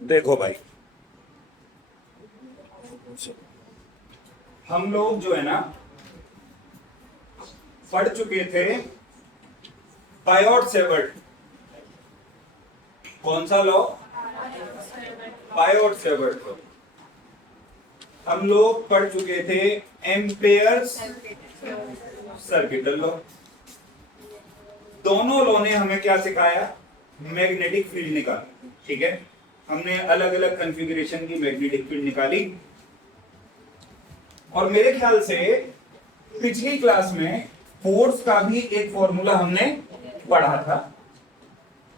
देखो भाई, हम लोग जो है ना पढ़ चुके थे बायोट सेवर्ट। कौन सा लॉ? Biot Savart law. हम लोग पढ़ चुके थे एम्पेयर्स सर्किटल लॉ। दोनों लॉ ने हमें क्या सिखाया? मैग्नेटिक फील्ड निकालना। ठीक है, हमने अलग अलग कॉन्फ़िगरेशन की मैग्नेटिक फील्ड निकाली। और मेरे ख्याल से पिछली क्लास में फोर्स का भी एक फॉर्मूला हमने पढ़ा था।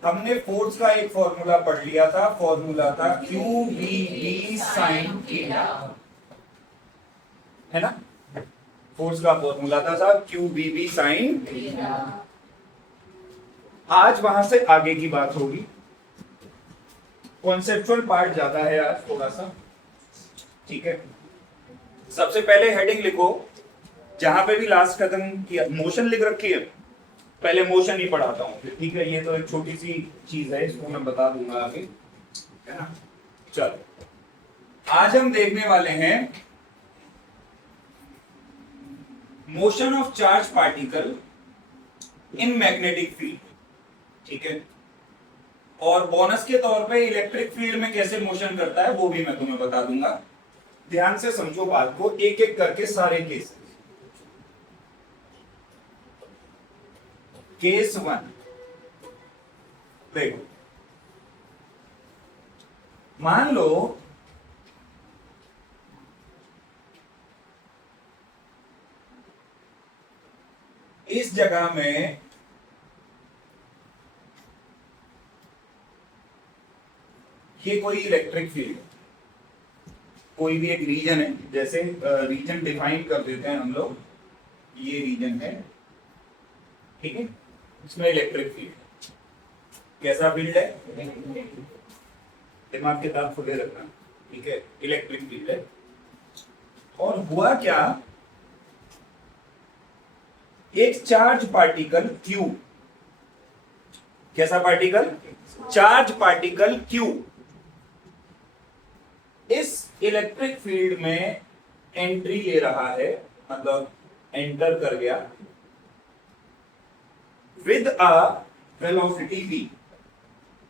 हमने फोर्स का एक फॉर्मूला पढ़ लिया था। फॉर्मूला था Q B B sine theta, है ना? फोर्स का फॉर्मूला था साहब Q B B sine theta. आज वहां से आगे की बात होगी। कॉन्सेप्चुअल पार्ट ज्यादा है आज थोड़ा सा। ठीक है, सबसे पहले हेडिंग लिखो, जहां पे भी लास्ट खत्म किया मोशन लिख रखी है, पहले मोशन ही पढ़ाता हूं। ठीक है, ये तो एक छोटी सी चीज है, इसको मैं बता दूंगा आगे, है ना? चलो, आज हम देखने वाले हैं motion of charge particle in magnetic field. ठीक है, और बोनस के तौर पे इलेक्ट्रिक फील्ड में कैसे मोशन करता है वो भी मैं तुम्हें बता दूंगा। ध्यान से समझो बात को, एक एक करके सारे केस। केस 1 देखो, मान लो इस जगह में ये कोई इलेक्ट्रिक फील्ड, कोई भी एक रीजन है, जैसे रीजन डिफाइन कर देते हैं हम लोग, ये रीजन है। ठीक है, इसमें इलेक्ट्रिक फील्ड, कैसा फील्ड है? दिमाग के दांत खुले रखना। ठीक है, इलेक्ट्रिक फील्ड है। और हुआ क्या, एक चार्ज पार्टिकल Q, कैसा पार्टिकल? चार्ज पार्टिकल Q इस इलेक्ट्रिक फील्ड में एंट्री ले रहा है, मतलब एंटर कर गया विद अ वेलोसिटी v।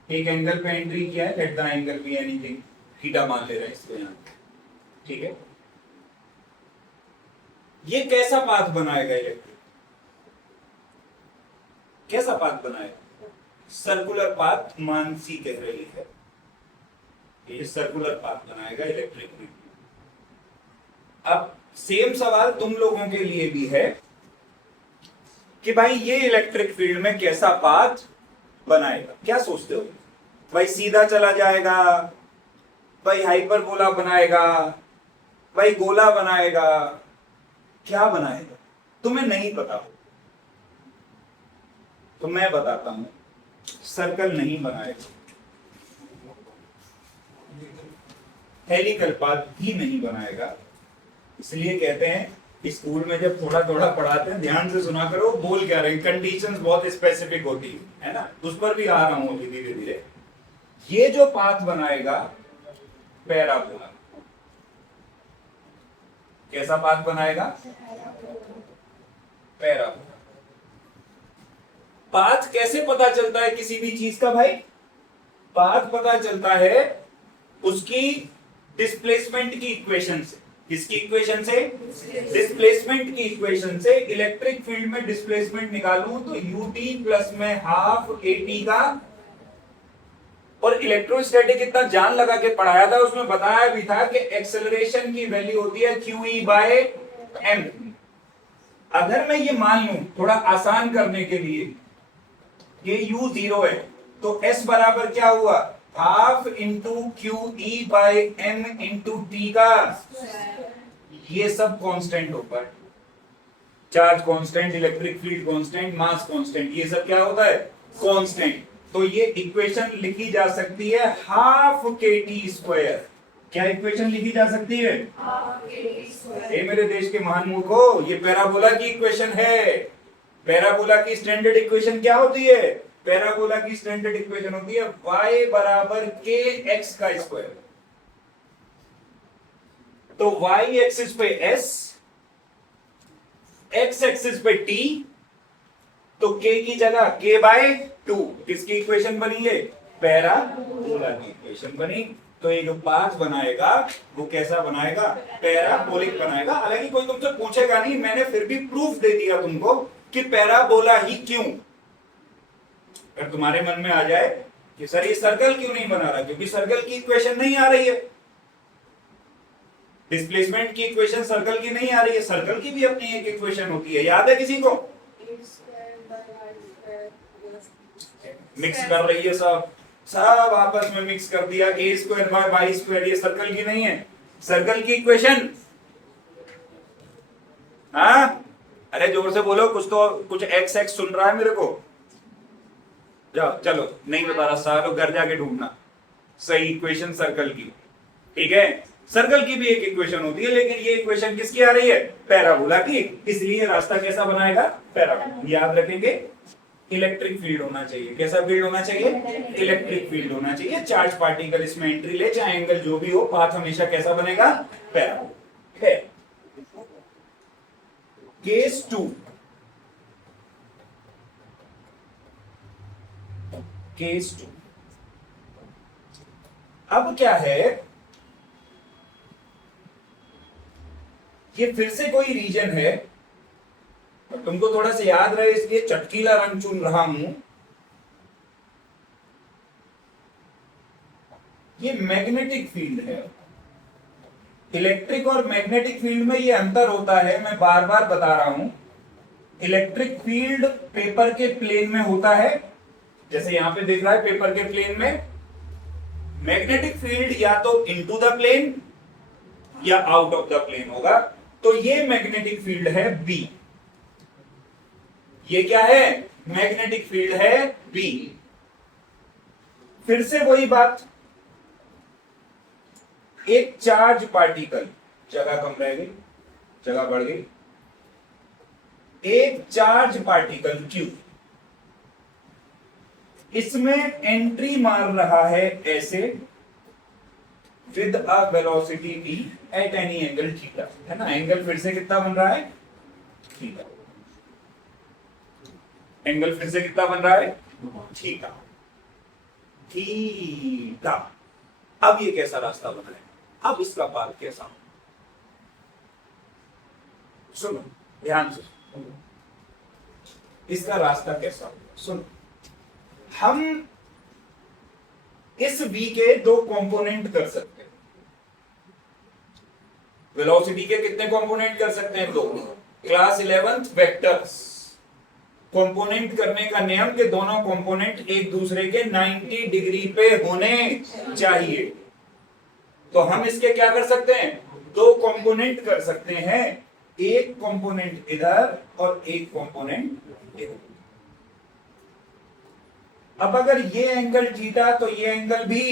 एक एंगल पे एंट्री किया है, let the angle be anything, theta मान ले रहे हैं इसको यहां। ठीक है, ये कैसा पाथ बनाएगा इलेक्ट्रिक? कैसा पाथ बनाएगा? सर्कुलर पाथ मानसी कह रही है, ये सर्कुलर पाथ बनाएगा इलेक्ट्रिक फील्ड। अब सेम सवाल तुम लोगों के लिए भी है कि भाई ये इलेक्ट्रिक फील्ड में कैसा पाथ बनाएगा? क्या सोचते हो भाई? सीधा चला जाएगा, भाई हाइपरबोला बनाएगा, भाई गोला बनाएगा, क्या बनाएगा? तुम्हें नहीं पता तो मैं बताता हूं, सर्कल नहीं बनाएगा, हेलिकल पाथ भी नहीं बनाएगा। इसलिए कहते हैं स्कूल में जब थोड़ा थोड़ा पढ़ाते हैं ध्यान से सुना करो, बोल क्या रहे, कंडीशंस बहुत स्पेसिफिक होती है ना, उस पर भी आ रहा हूं अभी धीरे धीरे। ये जो पाथ बनाएगा पैराबोला, कैसा पाथ बनाएगा? पैराबोला। पाथ कैसे पता चलता है किसी भी चीज का भाई? पाथ पता चलता है उसकी डिस्प्लेसमेंट की इक्वेशन से। किसकी इक्वेशन से? डिस्प्लेसमेंट की इक्वेशन से। इलेक्ट्रिक फील्ड में डिस्प्लेसमेंट निकालूं तो ut प्लस में हाफ at का, और इलेक्ट्रोस्टैटिक इतना जान लगा के पढ़ाया था, उसमें बताया भी था कि एक्सेलरेशन की वैल्यू होती है QE बाय m। अगर मैं ये मान लूं थोड़ा आसान करने के लिए, ये u 0 है, तो s बराबर क्या हुआ? Half into QE by m into t का, ये सब कांस्टेंट होता है। Charge constant, electric field constant, mass constant, ये सब क्या होता है? कांस्टेंट। तो ये इक्वेशन लिखी जा सकती है हाफ KT स्क्वायर। क्या इक्वेशन लिखी जा सकती है? ये मेरे देश के महान मूर्खों, ये पैराबोला की इक्वेशन है। पैराबोला की स्टैंडर्ड इक्वेशन क्या होती है? पैराबोला की स्टैंडर्ड इक्वेशन होती है y बराबर के एक्स का स्क्वायर। तो y एक्सिस पे s, x एक्सिस पे t, तो k की जगह k बाय 2 किसकी इक्वेशन बनी है? पैराबोला की इक्वेशन बनी। तो ये जो पाथ बनाएगा वो कैसा बनाएगा? पैराबोलिक बनाएगा। हालांकि कोई तुमसे पूछेगा नहीं, मैंने फिर भी प्रूफ दे दिया तुमको कि पैराबोला ही क्यों। अगर तुम्हारे मन में आ जाए कि सर ये सर्कल क्यों नहीं बना रहा, क्योंकि सर्कल की इक्वेशन नहीं आ रही है, डिस्प्लेसमेंट की इक्वेशन सर्कल की नहीं आ रही है। सर्कल की भी अपनी एक इक्वेशन होती है, याद है किसी को? मिक्स कर रही है सब आपस में मिक्स कर दिया। ए स्क्वायर बाय वाई स्क्वायर, ये सर्कल की नहीं है, सर्कल की इक्वेशन। हाँ, अरे जोर से बोलो, कुछ एक्स एक्स सुन रहा है मेरे को। जाओ चलो, नहीं बता रहा, सालों घर जाके ढूंढना सही इक्वेशन सर्कल की। ठीक है, सर्कल की भी एक इक्वेशन होती है, लेकिन ये इक्वेशन किसकी आ रही है? पैराबोला की। इसलिए रास्ता कैसा बनाएगा? पैराबोला। याद रखेंगे, इलेक्ट्रिक फील्ड होना चाहिए। कैसा फील्ड होना चाहिए? इलेक्ट्रिक फील्ड होना चाहिए। चार्ज पार्टिकल इसमें एंट्री ले, चाहे एंगल जो भी हो, पाथ हमेशा कैसा बनेगा? पैराबोला है। Case 2, case 2। अब क्या है, ये फिर से कोई रीजन है, तुमको थोड़ा सा याद रहे इसलिए चटकीला रंग चुन रहा हूं। ये मैग्नेटिक फील्ड है। इलेक्ट्रिक और मैग्नेटिक फील्ड में ये अंतर होता है, मैं बार बार बता रहा हूं। इलेक्ट्रिक फील्ड पेपर के प्लेन में होता है, जैसे यहां पे दिख रहा है पेपर के प्लेन में। मैग्नेटिक फील्ड या तो इनटू द प्लेन या आउट ऑफ द प्लेन होगा। तो ये मैग्नेटिक फील्ड है बी। ये क्या है? मैग्नेटिक फील्ड है बी। फिर से वही बात, एक चार्ज पार्टिकल, जगह कम रह गई, जगह बढ़ गई। एक चार्ज पार्टिकल क्यू इसमें एंट्री मार रहा है ऐसे, with a velocity v at any angle theta, है ना? एंगल फिर से कितना बन रहा है? थीटा। एंगल फिर से कितना बन रहा है? थीटा। थीटा। अब ये कैसा रास्ता बना है? अब इसका पाथ कैसा हो? सुनो ध्यान से, इसका रास्ता कैसा हो? सुनो, हम इस v के दो कंपोनेंट कर सकते हैं। वेलोसिटी के कितने कंपोनेंट कर सकते हैं? दो। Class 11th vectors. कंपोनेंट करने का नियम कि दोनों कंपोनेंट एक दूसरे के 90 डिग्री पे होने चाहिए। तो हम इसके क्या कर सकते हैं? दो कंपोनेंट कर सकते हैं, एक कंपोनेंट इधर और एक कंपोनेंट इधर। अब अगर ये एंगल थीटा तो ये एंगल भी,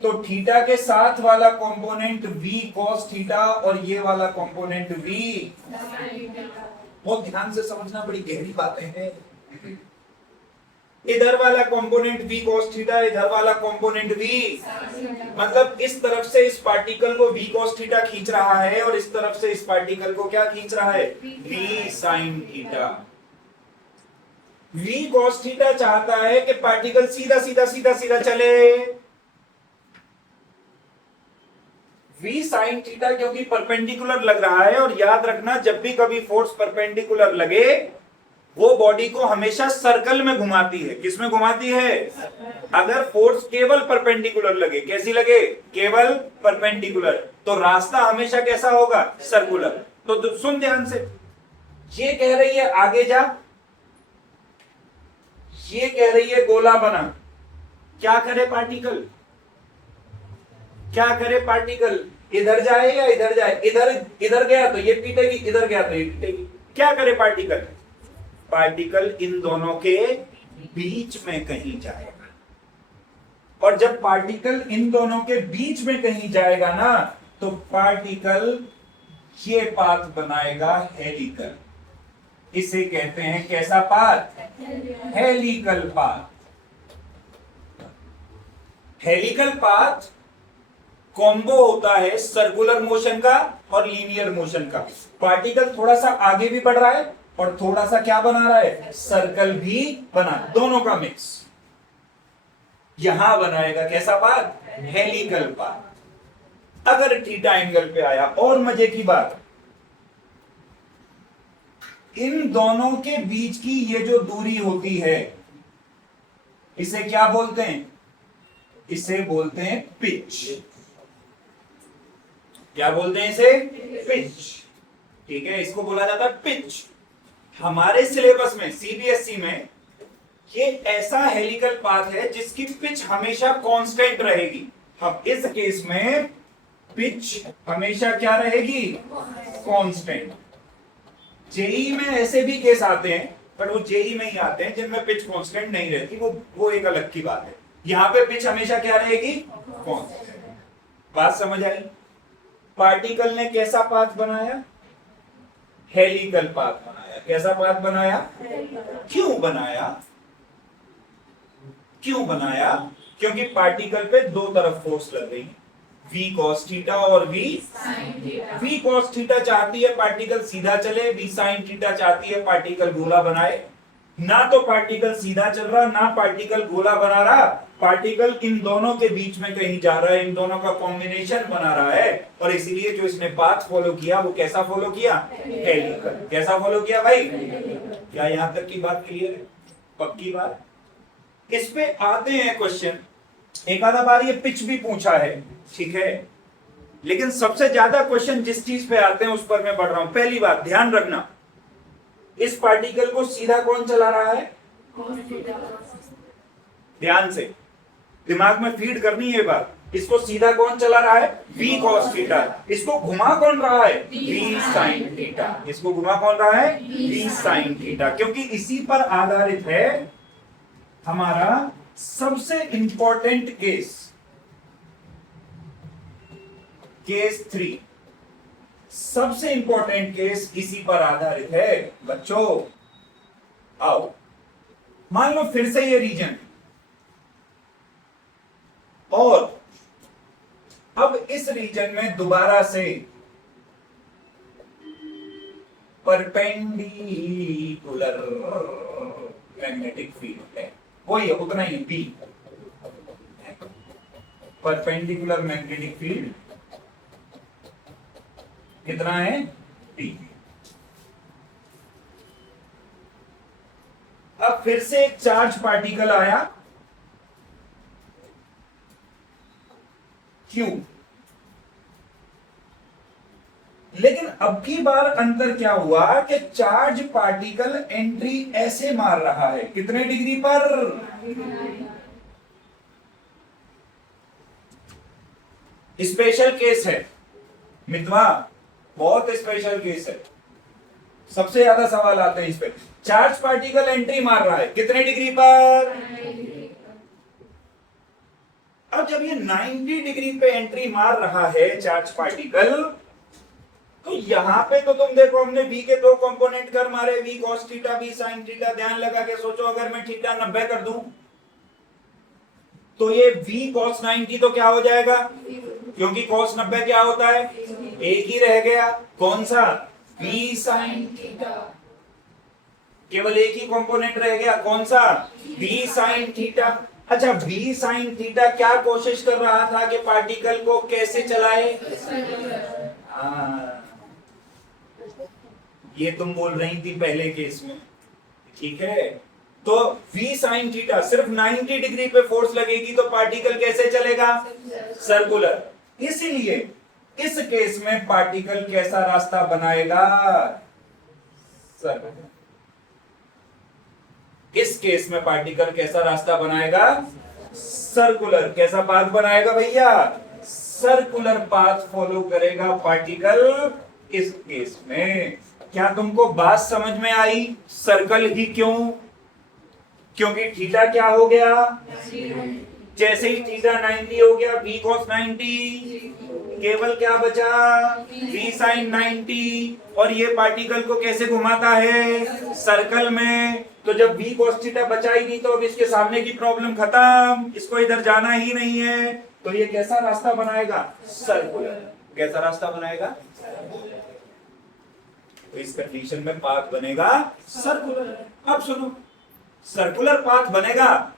तो थीटा के साथ वाला कंपोनेंट v cos थीटा और ये वाला कंपोनेंट v। बहुत ध्यान से समझना, बड़ी गहरी बातें हैं। इधर वाला कंपोनेंट v cos थीटा, इधर वाला कंपोनेंट v, मतलब इस तरफ से इस पार्टिकल को v cos थीटा खींच रहा है और इस तरफ से इस पार्टिकल को क्या खींच रहा है? v sin theta. v cos theta चाहता है कि पार्टिकल सीधा सीधा सीधा सीधा चले। v sin थीटा क्योंकि परपेंडिकुलर लग रहा है, और याद रखना जब भी कभी फोर्स परपेंडिकुलर लगे वो बॉडी को हमेशा सर्कल में घुमाती है। किस में घुमाती है? अगर फोर्स केवल परपेंडिकुलर लगे, कैसी लगे? केवल परपेंडिकुलर, तो रास्ता हमेशा कैसा होगा? सर्कुलर। तो सुन ध्यान से, ये कह रही है आगे जा, ये कह रही है गोला बना। क्या करे पार्टिकल? क्या करे पार्टिकल? इधर जाए या इधर जाए? इधर गया तो ये पीटेगी, इधर गया तो ये पीटेगी। क्या करे पार्टिकल? पार्टिकल इन दोनों के बीच में कहीं जाएगा, और जब पार्टिकल इन दोनों के बीच में कहीं जाएगा ना, तो पार्टिकल ये पाथ बनाएगा हेलिकल। इसे कहते हैं कैसा path? Helical path. Helical path combo होता है सर्कुलर मोशन का और लीनियर मोशन का। पार्टिकल थोड़ा सा आगे भी बढ़ रहा है और थोड़ा सा क्या बना रहा है? सर्कल भी बना, दोनों का मिक्स यहां बनाएगा कैसा पाथ? Helical path. अगर थीटा एंगल पे आया, और मजे की बात, इन दोनों के बीच की ये जो दूरी होती है इसे क्या बोलते हैं? इसे बोलते हैं पिच। क्या बोलते हैं इसे? पिच। ठीक है, इसको बोला जाता है पिच। हमारे सिलेबस में सीबीएसई में ये ऐसा हेलिकल पाथ है जिसकी पिच हमेशा कांस्टेंट रहेगी। अब इस केस में पिच हमेशा क्या रहेगी? कांस्टेंट। जेई में ऐसे भी केस आते हैं, पर वो जेई में ही आते हैं जिनमें पिच कांस्टेंट नहीं रहती, वो एक अलग की बात है। यहां पे पिच हमेशा क्या रहेगी? कांस्टेंट। बात समझ आई? पार्टिकल ने कैसा पाथ बनाया? हेलिकल पाथ बनाया। कैसा पाथ बनाया? क्यों बनाया? क्यों बनाया? क्योंकि पार्टिकल पे दो तरफ फोर्स लग रही है, v cos थीटा और v cos थीटा चाहती है पार्टिकल सीधा चले, v sin थीटा चाहती है पार्टिकल गोला बनाए। ना तो पार्टिकल सीधा चल रहा, ना पार्टिकल गोला बना रहा, पार्टिकल इन दोनों के बीच में कहीं जा रहा है, इन दोनों का कॉम्बिनेशन बना रहा है। और इसीलिए जो इसने पाथ फॉलो किया वो कैसा फॉलो किया? हेलिकल। कैसा फॉलो किया भाई? क्या यहां तक की बात क्लियर है? पक्की बात? इस पे आते हैं क्वेश्चन। एक आधा बार ये पिच भी पूछा है, ठीक है, लेकिन सबसे ज्यादा क्वेश्चन जिस चीज पे आते हैं उस पर मैं बढ़ रहा हूं। पहली बात ध्यान रखना, इस पार्टिकल को सीधा कौन चला रहा है? ध्यान से दिमाग में फीड करनी है बात। इसको सीधा कौन चला रहा है? v cos theta. इसको घुमा कौन रहा है? v sin theta. इसको घुमा कौन रहा है? v sin theta. क्योंकि इसी पर आधारित है हमारा सबसे इंपॉर्टेंट केस, केस 3। सबसे इंपॉर्टेंट केस इसी पर आधारित है बच्चों। आओ, मान लो फिर से ये रीजन, और अब इस रीजन में दोबारा से परपेंडिकुलर मैग्नेटिक फील्ड है, वही है, उतना ही बी। परपेंडिकुलर मैग्नेटिक फील्ड कितना है? बी। अब फिर से एक चार्ज पार्टिकल आया Q, लेकिन अब की बार अंतर क्या हुआ कि चार्ज पार्टिकल एंट्री ऐसे मार रहा है, कितने डिग्री पर? स्पेशल केस है मितवा, बहुत स्पेशल केस है, सबसे ज्यादा सवाल आते हैं इस पे। चार्ज पार्टिकल एंट्री मार रहा है कितने डिग्री पर? अब जब ये 90 डिग्री पे एंट्री मार रहा है चार्ज पार्टिकल, तो यहां पे तो तुम देखो हमने v के दो कंपोनेंट कर मारे, v cos theta, v sin theta. ध्यान लगा के सोचो, अगर मैं थीटा 90 कर दूं तो ये v cos 90 तो क्या हो जाएगा? क्योंकि cos 90 क्या होता है? एक ही रह गया, कौन सा? v sin theta. केवल एक ही कंपोनेंट रह गया, कौन सा? v sin theta. अच्छा, v sin थीटा क्या कोशिश कर रहा था कि पार्टिकल को कैसे चलाए? ये तुम बोल रही थी पहले केस में, ठीक है। तो v sin थीटा सिर्फ 90 डिग्री पे फोर्स लगेगी तो पार्टिकल कैसे चलेगा? सर्कुलर। इसीलिए इस केस में पार्टिकल कैसा रास्ता बनाएगा? सर्कुलर। इस केस में पार्टिकल कैसा रास्ता बनाएगा? सर्कुलर। कैसा पाथ बनाएगा भैया? सर्कुलर पाथ फॉलो करेगा पार्टिकल इस केस में। क्या तुमको बात समझ में आई? सर्कल ही क्यों? क्योंकि थीटा क्या हो गया? जैसे ही थीटा 90 हो गया, v cos 90 केवल क्या बचा, v sin 90। और ये पार्टिकल को कैसे घुमाता है, सर्कल में। तो जब v cos थीटा बचा ही नहीं तो अब इसके सामने की प्रॉब्लम खत्म, इसको इधर जाना ही नहीं है। तो ये कैसा रास्ता बनाएगा, सर्कुलर। कैसा रास्ता बनाएगा, तो इस कंडीशन में पाथ बनेगा सर्कुलर। अब सुनो, सर्कुलर पाथ बनेगा,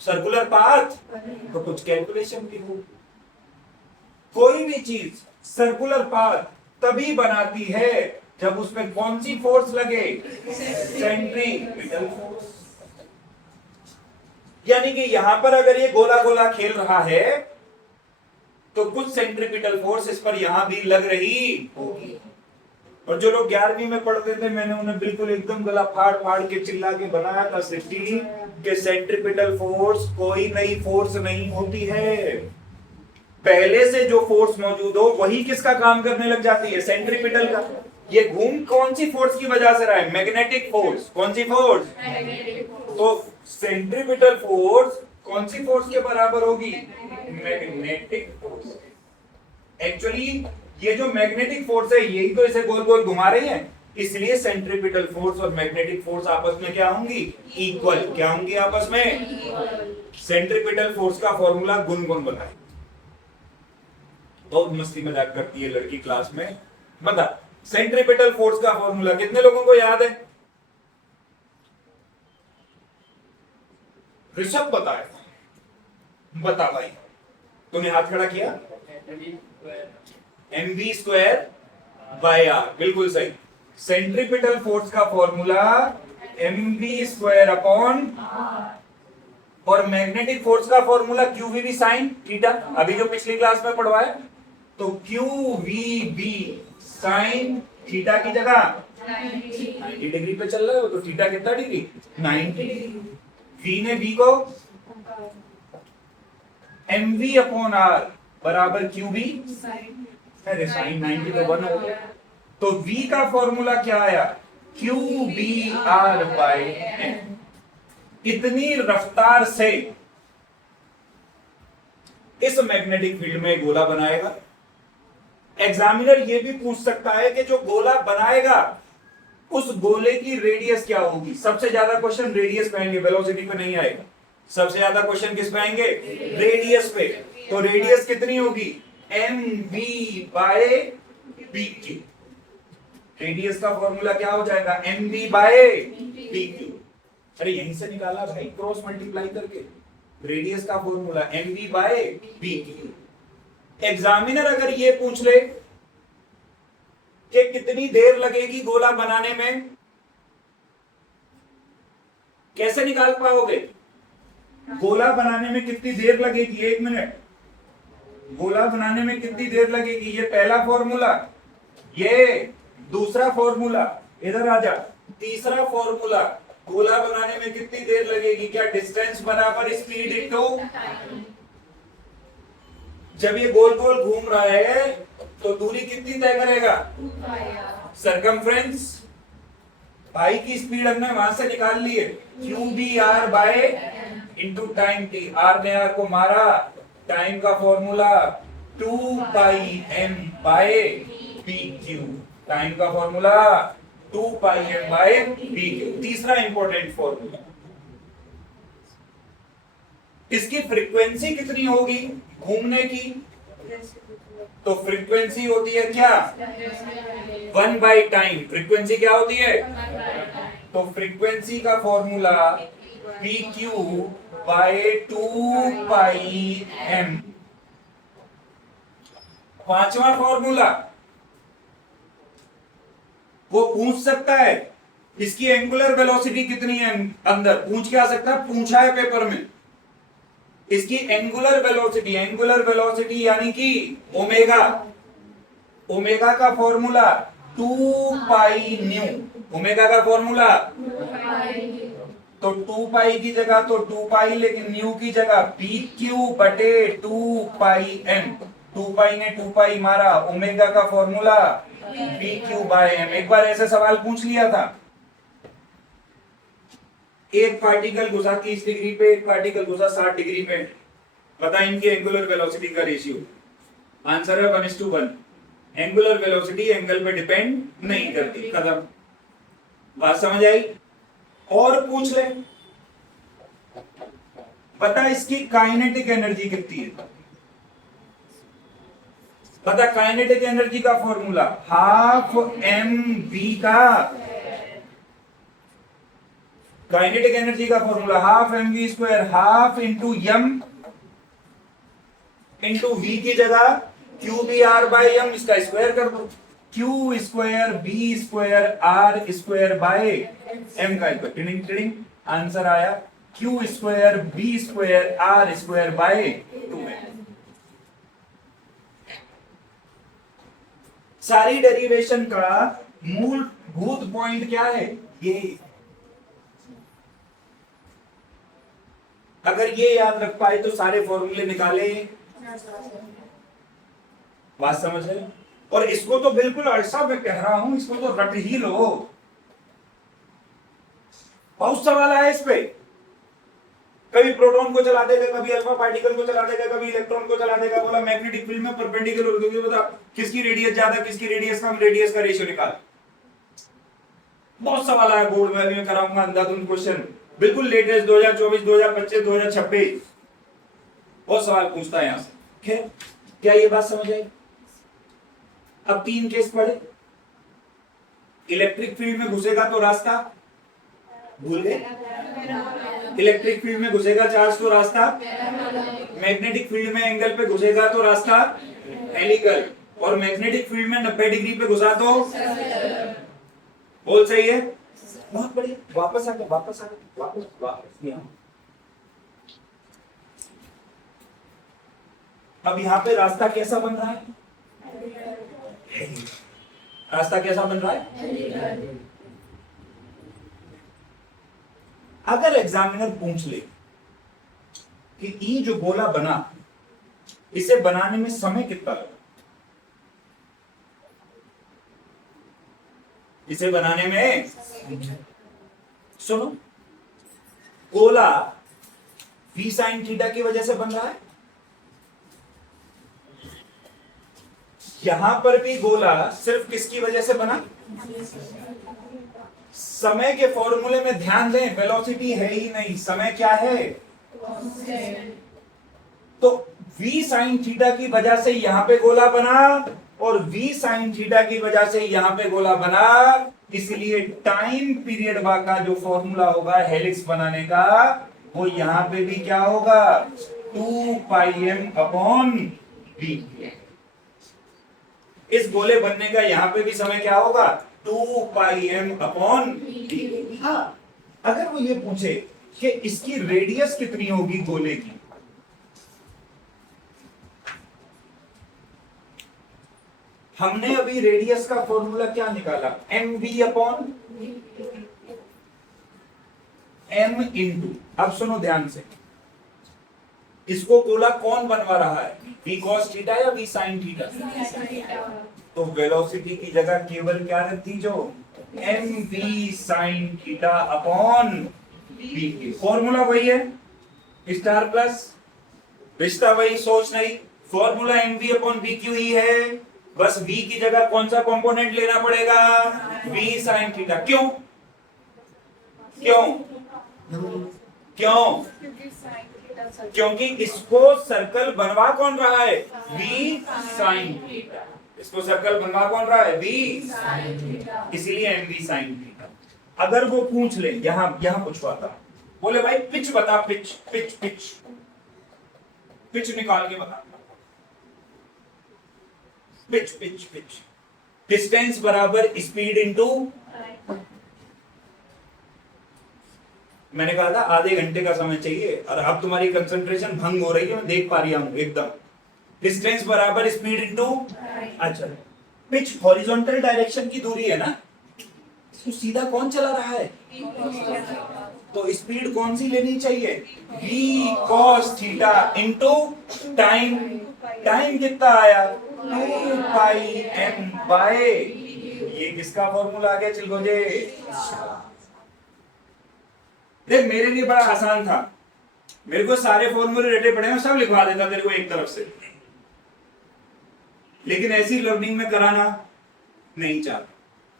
सर्कुलर पाथ तो कुछ कैलकुलेशन भी हो। कोई भी चीज सर्कुलर पाथ तभी बनाती है जब उसमें कौन सी फोर्स लगे, सेंट्रीपिटल फोर्स। यानी कि यहां पर अगर ये गोला गोला खेल रहा है तो कुछ सेंट्रीपिटल फोर्स इस पर यहां भी लग रही होगी। और जो लोग 11वीं में पढ़ते थे, मैंने उन्हें बिल्कुल एकदम गला फाड़ फाड़ के चिल्ला के बनाया था सिटी के सेंट्रीपिटल फोर्स कोई नई फोर्स नहीं होती है। पहले से जो फोर्स मौजूद हो वही किसका काम करने लग जाती है, सेंट्रीपिटल का। ये घूम कौन सी फोर्स की वजह से रहा है, मैग्नेटिक फोर्स। कौन सी फोर्स, तो सेंट्रीपिटल फोर्स कौन सी फोर्स के बराबर होगी, मैग्नेटिक फोर्स। एक्चुअली ये जो मैग्नेटिक फोर्स है यही तो इसे गोल गोल घुमा रही है, इसलिए सेंट्रीपिटल फोर्स और मैग्नेटिक फोर्स आपस में क्या होंगी, इक्वल। क्या होंगी आपस में, सेंट्रीपिटल फोर्स का फॉर्मूला गुण बनाए। बहुत मस्ती मजाक करती है लड़की क्लास में। बता, सेंट्रीपिटल फोर्स का फॉर्मूला कितने लोगों को याद है, ऋषभ बताए, बता भाई, तूने हाथ खड़ा किया, mv स्क्वायर बाय आर, बिल्कुल सही। सेंट्रीपिटल फोर्स का फॉर्मूला mv स्क्वायर अपॉन, और मैग्नेटिक फोर्स का फॉर्मूला qvb साइन थीटा, अभी जो पिछली क्लास में पढ़वाया। तो qvb साइन थीटा की जगह 90 डिग्री पे चल रहे हो तो थीटा कितना डिग्री, 90। v ने v को mv अपॉन r बराबर qb, अरे साइन 90 तो 1 हो गया। तो v का फॉर्मूला क्या आया, qbr बाय n। इतनी रफ्तार से इस मैग्नेटिक फील्ड में गोला बनाएगा। एग्जामिनर यह भी पूछ सकता है कि जो गोला बनाएगा उस गोले की रेडियस क्या होगी। सबसे ज्यादा क्वेश्चन रेडियस पे आएंगे, वेलोसिटी पे नहीं आएगा। सबसे ज्यादा क्वेश्चन किस पे आएंगे, रेडियस पे। तो रेडियस कितनी होगी, mv बाय pq। रेडियस का फॉर्मूला क्या हो जाएगा, mv बाय pq। अरे यहीं से निकाला भाई, क्रॉस मल्टीप्लाई करके। रेडियस का formula mv by pq। Examiner अगर ये पूछ ले कि कितनी देर लगेगी गोला बनाने में, कैसे निकाल पाओगे, गोला बनाने में कितनी देर लगेगी, 1 मिनट। गोला बनाने में कितनी देर लगेगी, ये पहला फॉर्मूला, ये दूसरा फॉर्मूला, इधर आ जा, तीसरा फॉर्मूला। गोला बनाने में कितनी देर लगेगी, क्या डिस्टेंस बराबर स्पीड इनटू। जब ये गोल गोल घूम रहा है तो दूरी कितनी तय करेगा, सरकमफ्रेंस। भाई की स्पीड हमने वहां से निकाल ली है, qbr bye into time t। r ने r को मारा, टाइम का फॉर्मूला 2 पाई m बाय pq। टाइम का फॉर्मूला 2 पाई m बाय pq। तीसरा इंपॉर्टेंट फॉर्मूला, इसकी फ्रीक्वेंसी कितनी होगी घूमने की, तो फ्रीक्वेंसी होती है क्या, 1 बाई टाइम। फ्रीक्वेंसी क्या होती है, तो फ्रीक्वेंसी का फॉर्मूला pq बाय 2 पाई m। पांचवा फॉर्मूला, वो पूछ सकता है इसकी एंगुलर वेलोसिटी कितनी है, अंदर पूछ के आ सकता है, पूछा है पेपर में। इसकी एंगुलर वेलोसिटी यानी कि ओमेगा, ओमेगा का फॉर्मूला 2 पाई न्यू। ओमेगा का फॉर्मूला, तो 2 पाई की जगह तो 2 पाई, लेकिन न्यू की जगह pq बटे 2 पाई m। 2 पाई ने 2 पाई मारा, ओमेगा का फॉर्मूला pq बाय m। एक बार ऐसे सवाल पूछ लिया था, एक पार्टिकल घुसा 30 डिग्री पे, एक पार्टिकल घुसा 60 डिग्री पे, बता इनकी एंगुलर वेलोसिटी का रेशियो। आंसर है 1:1। एंगुलर वेलोसिटी एंगल पे डिपेंड नहीं करती, खत्म। बात समझ आई? और पूछ ले, पता इसकी काइनेटिक एनर्जी कितनी है? पता काइनेटिक एनर्जी का फॉर्मूला हाफ एम वी का, काइनेटिक एनर्जी का formula half M V square, half into M into V की जगह Q B R by M, इसका स्क्वायर कर दो, Q square B square R square by M का टिडिंग टिडिंग, आंसर आया Q square B square R square by 2m। सारी डेरिवेशन का मूलभूत पॉइंट क्या है? ये अगर ये याद रख पाए तो सारे फॉर्मूले निकाले। बात समझ है? और इसको तो बिल्कुल ऐसा मैं कह रहा हूं, इसको तो रट ही लो। बहुत सवाल आया इस पे, कभी प्रोटॉन को चला देगा, कभी अल्फा पार्टिकल को चला देगा, कभी इलेक्ट्रॉन को चला देगा। बोला मैग्नेटिक फील्ड में परपेंडिकुलर होगी, बता किसकी रेडियस ज्यादा, किसकी रेडियस कम, रेडियस का रेशियो निकाल। बहुत सवाल आया बोर्ड में, भी मैं कराऊंगा अंधाधुंध क्वेश्चन, बिल्कुल लेटेस्ट 2024, 2025, 2026 बहुत सवाल पूछता है यहां से। क्या ये बात समझ आई? अब 3 केस पढ़े। इलेक्ट्रिक फील्ड में घुसेगा तो रास्ता भूल गए, इलेक्ट्रिक फील्ड में घुसेगा चार्ज तो रास्ता, मैग्नेटिक फील्ड में एंगल पे घुसेगा तो रास्ता हेलिकल, और मैग्नेटिक फील्ड में 90 डिग्री पे घुसा तो बोल सही है। बहुत बढ़िया, वापस यहाँ। अब यहाँ पे रास्ता कैसा बन रहा है? रास्ता कैसा बन रहा है? अगर एग्जामिनर पूछ ले कि ये जो गोला बना, इसे बनाने में समय कितना लगा, इसे बनाने में, सुनो, गोला v sin थीटा की वजह से बन रहा है, यहां पर भी गोला सिर्फ किसकी वजह से बना? समय के फॉर्मूले में ध्यान दें, वेलोसिटी है ही नहीं, समय क्या है? तो v sin थीटा की वजह से यहां पे गोला बना, और v sin थीटा की वजह से यहां पे गोला बना, इसलिए टाइम पीरियड का जो फॉर्मूला होगा हेलिक्स बनाने का, वो यहां पे भी क्या होगा? 2 पाई m अपॉन v। इस गोले बनने का यहां पे भी समय क्या होगा? 2 पाई m अपॉन v। हाँ, अगर वो ये पूछे कि इसकी रेडियस कितनी होगी गोले की, हमने अभी रेडियस का फॉर्मूला क्या निकाला? mv अपॉन m इंटू, अब सुनो ध्यान से, इसको गोला कौन बनवा रहा है? v cos थीटा या v sin थीटा? तो वेलोसिटी की जगह केवल क्या रख दीजो? mv sin theta upon v। Formula वही है, स्टार प्लस, रिश्ता वही, सोच नहीं, formula mv upon v Q ही है, बस v की जगह कौन सा कंपोनेंट लेना पड़ेगा? v sin theta. क्यों क्यों क्यों? क्योंकि इसको सर्कल बनवा कौन रहा है? v sin theta. इसको सर्कल बनवा कौन रहा है? v sin थीटा, इसीलिए mv sin थीटा। अगर वो पूछ ले, यहां पूछवाता, बोले भाई पिच बता, पिच पिच पिच पिच निकाल के बता, पिच पिच पिच, डिस्टेंस बराबर स्पीड इनटू, मैंने कहा था आधे घंटे का समय चाहिए, और अब तुम्हारी कंसंट्रेशन भंग हो रही है, मैं देख पा रही हूं एकदम। डिस्टेंस बराबर स्पीड इनटू, अच्छा, पिच हॉरिजॉन्टल डायरेक्शन की दूरी है ना, इसको सीधा कौन चला रहा है? तो स्पीड कौन सी लेनी चाहिए? v cos theta into time. Time कितना आया? 2 पाई m बाय, ये किसका फॉर्मूला आ गया चिलगोजे? देख मेरे लिए बड़ा आसान था, मेरे को सारे फॉर्मूले रटे पड़े, मैं सब लिखवा देता तेरे को एक तरफ से। लेकिन ऐसी लर्निंग में कराना नहीं चाहता।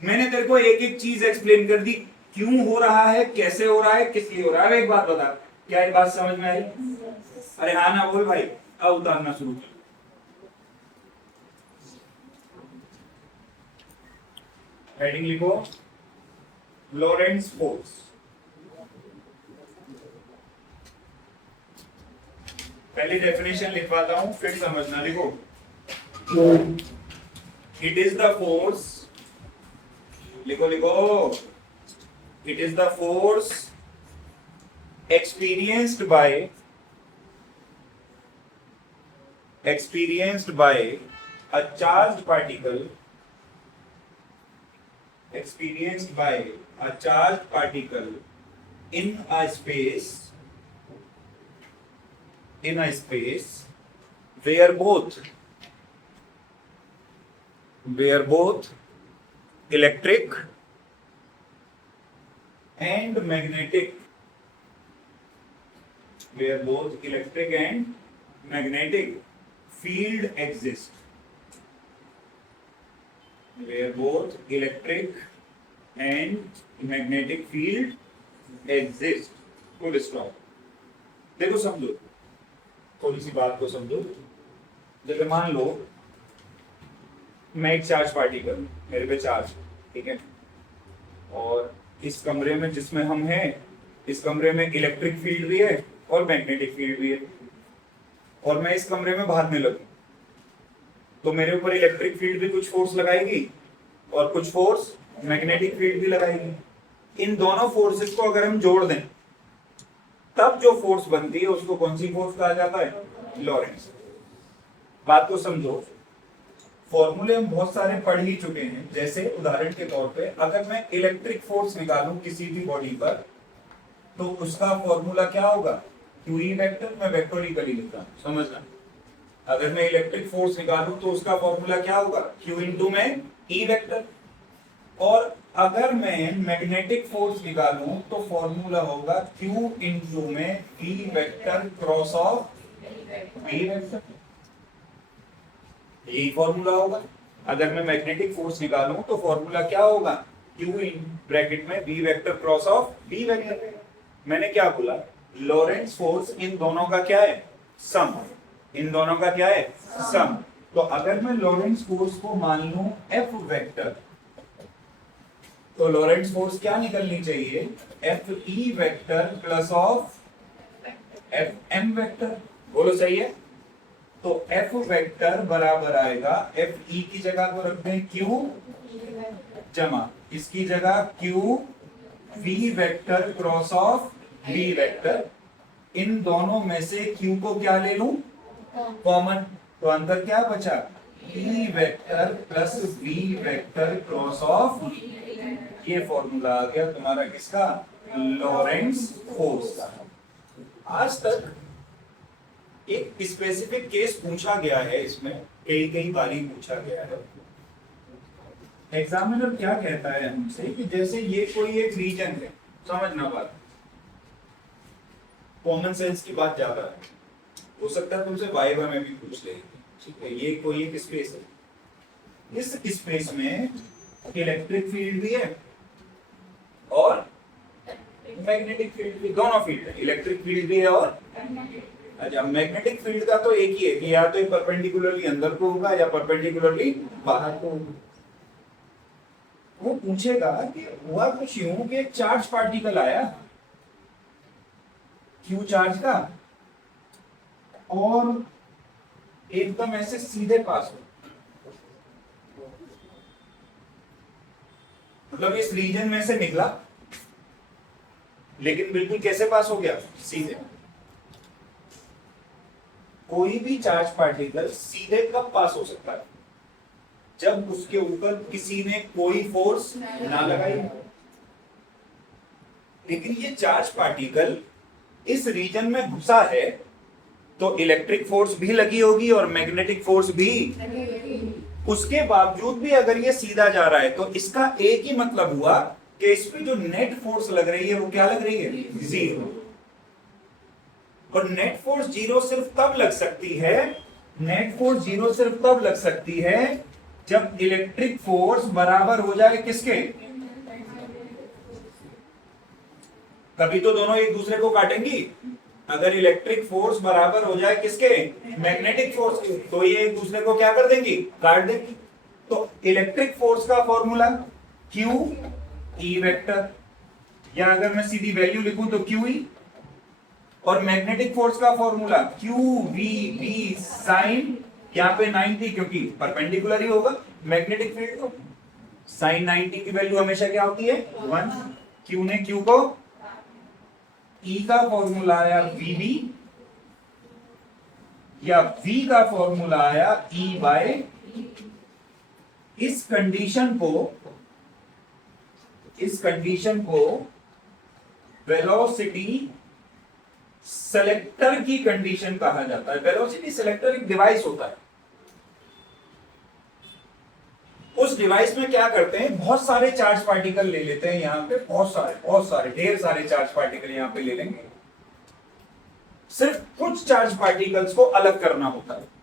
मैंने तेरे को एक एक चीज एक्सप्लेन कर दी, क्यों हो रहा है, कैसे हो रहा है, किस लिए हो रहा है। एक बात बता, क्या ये बात समझ में आई? अरे हाँ ना बोल भाई, अब उतारना शुरू कर। हेडिंग लिखो, लॉरेंट्ज फोर्स। पहली डेफिनेशन लिखवाता हूं, फिर समझना। लिखो, इट इज द फोर्स, लिखो लिखो, it is the force experienced by a charged particle, experienced by a charged particle in a space where both electric and magnetic field exist, where both electric and magnetic field exist, full stop। देखो समझो, थोड़ी सी बात को समझो। जैसे मान लो मैं एक चार्ज पार्टिकल, मेरे पे चार्ज, ठीक है, और इस कमरे में जिसमें हम हैं, इस कमरे में इलेक्ट्रिक फील्ड भी है और मैग्नेटिक फील्ड भी है, और मैं इस कमरे में भागने लगूं तो मेरे ऊपर इलेक्ट्रिक फील्ड भी कुछ फोर्स लगाएगी और कुछ फोर्स मैग्नेटिक फील्ड भी लगाएगी। इन दोनों फोर्सेस को अगर हम जोड़ दें तब जो फोर्स बनती है उसको कौन सी फोर्स कहा जाता है? लॉरेंट्ज। बात को समझो, फॉर्मूले हम बहुत सारे पढ़ ही चुके हैं। जैसे उदाहरण के तौर पे अगर मैं इलेक्ट्रिक फोर्स निकालूं किसी भी बॉडी पर तो उसका फॉर्मूला क्या होगा? Q E vector. मैं वेक्टोरिकली लिखता हूं, समझना। अगर मैं इलेक्ट्रिक फोर्स निकालूं तो उसका फॉर्मूला क्या होगा? क्यू इंटू में ई वेक्टर। और अगर मैं मैग्नेटिक फोर्स निकालूं तो फॉर्मूला होगा क्यू इंटू में E vector cross of V vector. यही फॉर्मूला होगा। अगर मैं मैग्नेटिक फोर्स निकालूं तो फॉर्मूला क्या होगा? क्यू इन ब्रैकेट में V vector cross of V vector. मैंने क्या बोला? लॉरेंट्ज फोर्स इन दोनों का क्या है? सम। इन दोनों का क्या है? सम। तो अगर मैं लॉरेंट्ज फोर्स को मान लूं एफ वेक्टर, तो लॉरेंट्ज फोर्स क्या निकलनी चाहिए? F E vector plus of F M vector. बोलो सही है? तो एफ वेक्टर बराबर आएगा, एफ ई की जगह को रख दें क्यू जमा इसकी जगह Q V vector cross of V vector. इन दोनों में से क्यू को क्या ले लूं? कॉमन। तो अंदर क्या बचा? E vector plus V vector cross of. ये फॉर्मूला आ गया तुम्हारा किसका? लॉरेंट्ज फोर्स का। आज तक एक स्पेसिफिक केस पूछा गया है, इसमें कई बारी पूछा गया है। एग्जामिनर क्या कहता है हमसे कि जैसे ये कोई एक रीजन है, समझना बात, कॉमन सेंस की बात ज्यादा है, हो सकता है तुमसे वाइवा में भी पूछ ले, ठीक है। ये कोई एक स्पेस है, इस स्पेस में इलेक्ट्रिक फील्ड भी है और मैग्नेटिक फील्ड भी, दोनों फील्ड है, इलेक्ट्रिक फील्ड भी है और अच्छा मैग्नेटिक फील्ड का तो एक ही है कि या तो परपेंडिकुलरली अंदर को होगा या परपेंडिकुलरली बाहर को होगा। वो पूछेगा कि हुआ कुछ यूं कि एक चार्ज पार्टिकल आया क्यू चार्ज का और एकदम ऐसे सीधे पास हो, मतलब इस रीजन में से निकला लेकिन बिल्कुल कैसे पास हो गया? सीधे। कोई भी चार्ज पार्टिकल सीधे कब पास हो सकता है? जब उसके ऊपर किसी ने कोई फोर्स ना लगाई। लेकिन ये चार्ज पार्टिकल इस रीजन में घुसा है तो इलेक्ट्रिक फोर्स भी लगी होगी और मैग्नेटिक फोर्स भी। उसके बावजूद भी अगर ये सीधा जा रहा है तो इसका एक ही मतलब हुआ कि इस पे जो नेट फोर्स लग रही है वो क्या लग रही है? जीरो। और नेट फोर्स जीरो सिर्फ तब लग सकती है नेट फोर्स जीरो सिर्फ तब लग सकती है जब इलेक्ट्रिक फोर्स बराबर हो जाए किसके, तभी तो दोनों एक दूसरे को काटेंगी। अगर इलेक्ट्रिक फोर्स बराबर हो जाए किसके, मैग्नेटिक फोर्स के, तो ये एक दूसरे को क्या कर देंगी, काट देंगी। तो इलेक्ट्रिक फोर्स का फॉर्मूला Q E वेक्टर, या अगर मैं सीधी वैल्यू लिखूं तो QE, और मैग्नेटिक फोर्स का फॉर्मूला QVB साइन, यहाँ पे 90 क्योंकि परपेंडिकुलर ही होगा मैग्नेटिक फील्ड को, साइन 90 की वैल्यू हमेशा क्या होती है 1। Q ने Q को, E का फॉर्मूला आया VB, या V का फॉर्मूला आया E बाय। इस कंडीशन को वेलोसिटी सेलेक्टर की कंडीशन कहा जाता है। वेलोसिटी सेलेक्टर एक डिवाइस होता है। उस डिवाइस में क्या करते हैं, बहुत सारे चार्ज पार्टिकल ले लेते हैं, यहां पे बहुत सारे ढेर सारे चार्ज पार्टिकल यहां पे ले लेंगे। सिर्फ कुछ चार्ज पार्टिकल्स को अलग करना होता है।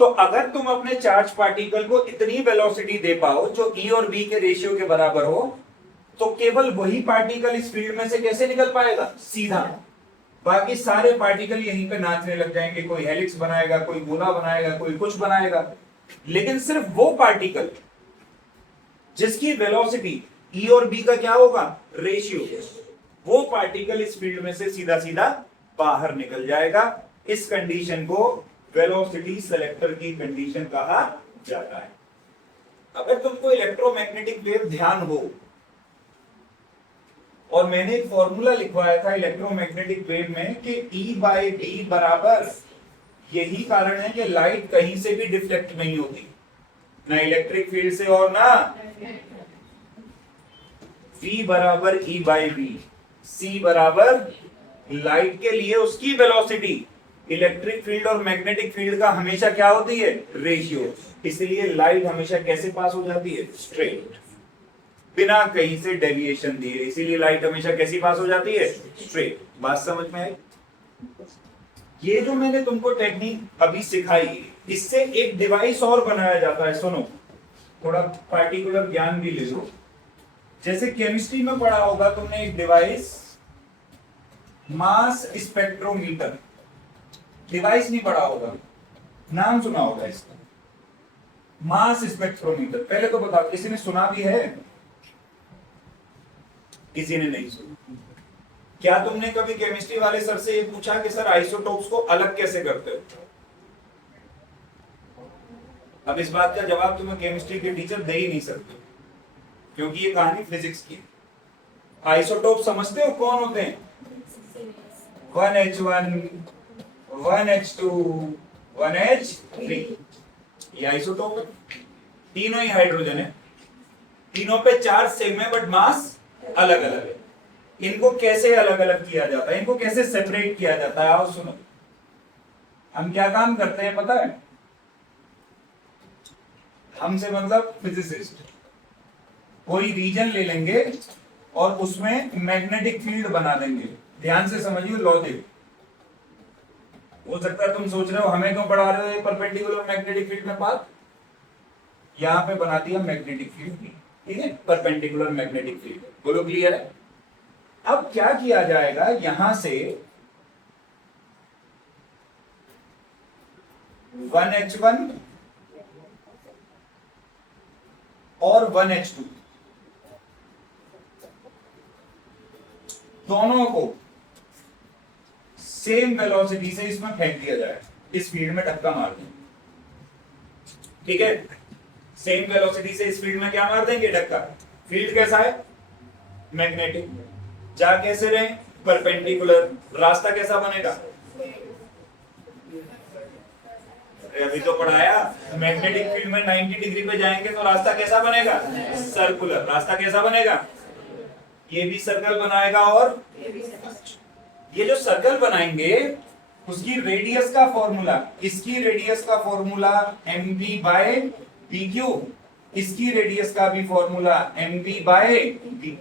तो अगर तुम अपने चार्ज पार्टिकल को इतनी वेलोसिटी दे पाओ जो E और B के रेशियो के बराबर हो, तो केवल वही पार्टिकल इस फील्ड में से कैसे निकल पाएगा, सीधा। बाकी सारे पार्टिकल यहीं पे नाचने लग जाएंगे, कोई हेलिक्स बनाएगा, कोई गोला बनाएगा, कोई कुछ बनाएगा। लेकिन सिर्फ वो पार्टिकल जिसकी वेलोसिटी E और B का क्या होगा, रेशियो, वो पार्टिकल इस फील्ड में से सीधा सीधा बाहर निकल जाएगा। इस कंडीशन को वेलोसिटी सेलेक्टर की कंडीशन कहा जाता है। अगर तुमको इलेक्ट्रोमैग्नेटिक वेव ध्यान हो, और मैंने एक फॉर्मूला लिखवाया था इलेक्ट्रोमैग्नेटिक वेव में कि E बाय B बराबर, यही कारण है कि लाइट कहीं से भी डिफ्लेक्ट नहीं होती, ना इलेक्ट्रिक फील्ड से और ना V बराबर E बाय B। C बराबर लाइट के लिए उसकी वेलोसिटी इलेक्ट्रिक फील्ड और मैग्नेटिक फील्ड का हमेशा क्या होती है, रेशियो। इसलिए लाइट हमेशा कैसे पास हो जाती है, स्ट्रेट, बिना कहीं से डेविएशन दिए। इसीलिए लाइट हमेशा कैसी पास हो जाती है, स्ट्रेट। बात समझ में आई? ये जो मैंने तुमको टेक्निक अभी सिखाई, इससे एक डिवाइस और बनाया जाता है। सुनो, थोड़ा पार्टिकुलर ज्ञान भी ले लो। जैसे केमिस्ट्री में पढ़ा होगा तुमने एक डिवाइस, मास स्पेक्ट्रोमीटर। डिवाइस नहीं पढ़ा होगा, नाम सुना होगा इसका, मास स्पेक्ट्रोमीटर। पहले तो बताओ, किसी ने सुना भी है, किसी ने नहीं सुना? क्या तुमने कभी केमिस्ट्री वाले सर से ये पूछा कि सर आइसोटोप्स को अलग कैसे करते हो? अब इस बात का जवाब तुम्हें केमिस्ट्री के टीचर दे ही नहीं सकते, क्योंकि ये कहानी फिजिक्स की। आइसोटोप समझते हो कौन होते हैं? 1H1, 1H2, 1H3, ये आइसोटोप है। तीनों ही हाइड्रोजन है, तीनों पे चार्ज सेम है बट मास अलग अलग है। इनको कैसे अलग अलग किया जाता है, इनको कैसे सेपरेट किया जाता है? आओ सुनो, हम क्या काम करते हैं पता है? हमसे मतलब फिजिसिस्ट, कोई रीजन ले लेंगे और उसमें मैग्नेटिक फील्ड बना देंगे। ध्यान से समझिए लॉजिक। हो सकता है तुम सोच रहे हो हमें क्यों पढ़ा रहे हो ये परपेंडिकुलर मैग्नेटिक फील्ड में बात, यहां पे बना दिया मैग्नेटिक फील्ड, ठीक है, परपेंडिकुलर मैग्नेटिक फील्ड। बोलो क्लियर है? अब क्या किया जाएगा, यहां से 1H1 और 1H2 दोनों को सेम वेलोसिटी से इसमें फेंक दिया जाए, इस फील्ड में धक्का मार देंगे, ठीक है? सेम वेलोसिटी से इस फील्ड में क्या मार देंगे, धक्का। फील्ड कैसा है, मैग्नेटिक। जा कैसे रहे, परपेंडिकुलर। रास्ता कैसा बनेगा, अभी तो पढ़ाया, मैग्नेटिक फील्ड में 90 डिग्री पे जाएंगे तो रास्ता कैसा बनेगा, सर्कुलर। रास्ता कैसा बनेगा, ये भी सर्कल बनाएगा और ये जो सर्कल बनाएंगे उसकी रेडियस का फॉर्मूला, इसकी रेडियस का फॉर्मूला mv बाय pq, इसकी रेडियस का भी formula mv by p।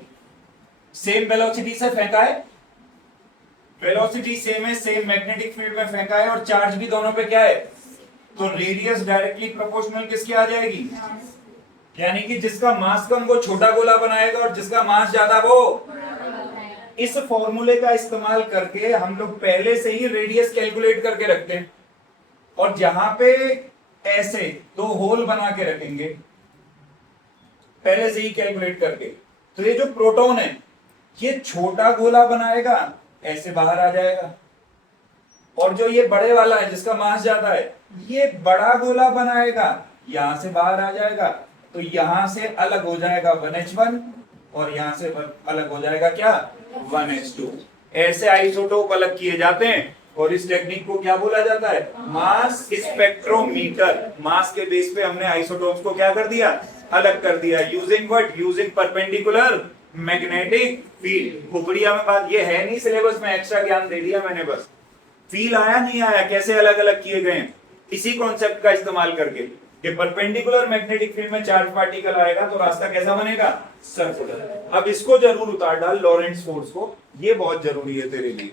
Same velocity से फेंका है, वेलोसिटी सेम है, सेम मैग्नेटिक फील्ड में फेंका है और चार्ज भी दोनों पे क्या है, तो रेडियस डायरेक्टली प्रोपोर्शनल किसके आ जाएगी, यानी कि जिसका मास कम वो छोटा गोला बनाएगा और जिसका मास ज्यादा वो। इस फॉर्मूले का इस्तेमाल करके हम लोग पहले से ही रेडियस कैलकुलेट करके रखते हैं और जहां पे ऐसे दो होल बना के रखेंगे पहले से ही कैलकुलेट करके, तो ये जो प्रोटॉन है ये छोटा गोला बनाएगा, ऐसे बाहर आ जाएगा, और जो ये बड़े वाला है जिसका मास ज्यादा है ये बड़ा गोला बनाएगा, यहां से बाहर आ जाएगा, तो यहां से अलग हो जाएगा 1h1 और यहां से अलग हो जाएगा क्या 1h2। ऐसे आइसोटोप अलग किए जाते हैं और इस टेक्निक को क्या बोला जाता है, मास स्पेक्ट्रोमीटर। मास के बेस पे हमने आइसोटोप्स को क्या कर दिया, अलग कर दिया, using what, using perpendicular magnetic field. खोपड़िया में बात ये है नहीं, सिलेबस में एक्स्ट्रा ज्ञान दे दिया मैंने बस। फील आया नहीं आया, कैसे अलग अलग किए गए, इसी कॉन्सेप्ट का इस्तेमाल करके कि परपेंडिकुलर मैग्नेटिक फील्ड में चार्ज पार्टिकल आएगा तो रास्ता कैसा बनेगा, सर्कुलर। अब इसको जरूर उतार डाल लॉरेंट्ज फोर्स को, ये बहुत जरूरी है तेरे लिए।